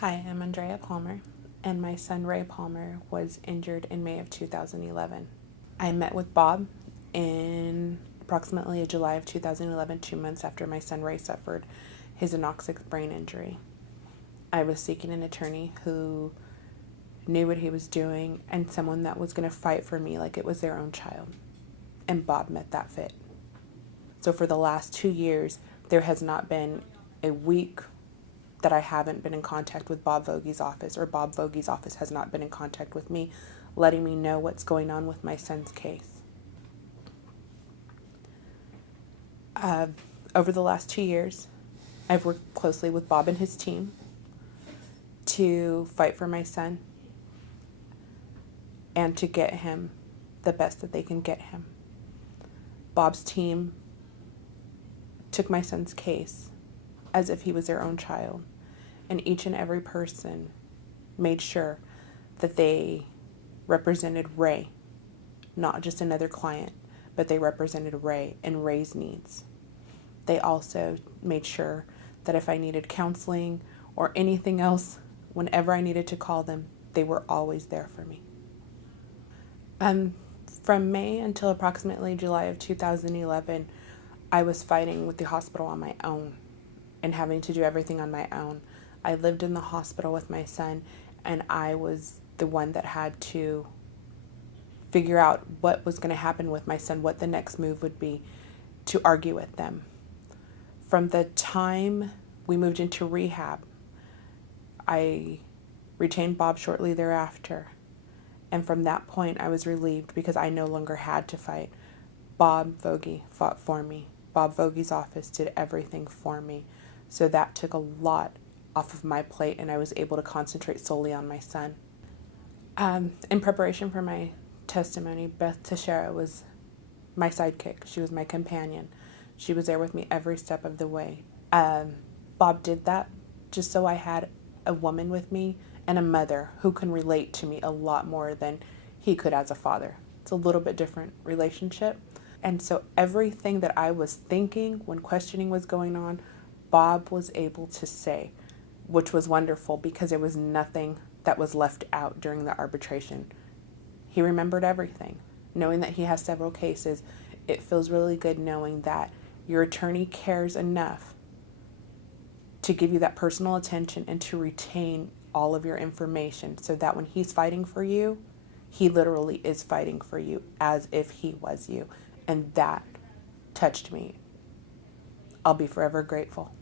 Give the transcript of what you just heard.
Hi, I'm Andrea Palmer, and my son Ray Palmer was injured in May of 2011. I met with Bob in approximately July of 2011, 2 months after my son Ray suffered his anoxic brain injury. I was seeking an attorney who knew what he was doing and someone that was going to fight for me like it was their own child. And Bob met that fit. So for the last 2 years, there has not been a week that I haven't been in contact with Bob Vage's office, or Bob Vage's office has not been in contact with me, letting me know what's going on with my son's case. Over the last 2 years, I've worked closely with Bob and his team to fight for my son and to get him the best that they can get him. Bob's team took my son's case as if he was their own child, and each and every person made sure that they represented Ray, not just another client, but they represented Ray and Ray's needs. They also made sure that if I needed counseling or anything else, whenever I needed to call them, they were always there for me. From May until approximately July of 2011, I was fighting with the hospital on my own and having to do everything on my own. I lived in the hospital with my son, and I was the one that had to figure out what was going to happen with my son, what the next move would be, to argue with them. From the time we moved into rehab, I retained Bob shortly thereafter. And from that point, I was relieved because I no longer had to fight. Bob Vaage fought for me. Bob Vage's office did everything for me. So that took a lot off of my plate, and I was able to concentrate solely on my son. In preparation for my testimony, Beth Teixeira was my sidekick. She was my companion. She was there with me every step of the way. Bob did that just so I had a woman with me and a mother who can relate to me a lot more than he could as a father. It's a little bit different relationship. And so everything that I was thinking when questioning was going on, Bob was able to say, which was wonderful because there was nothing that was left out during the arbitration. He remembered everything. Knowing that he has several cases, it feels really good knowing that your attorney cares enough to give you that personal attention and to retain all of your information so that when he's fighting for you, he literally is fighting for you as if he was you. And that touched me. I'll be forever grateful.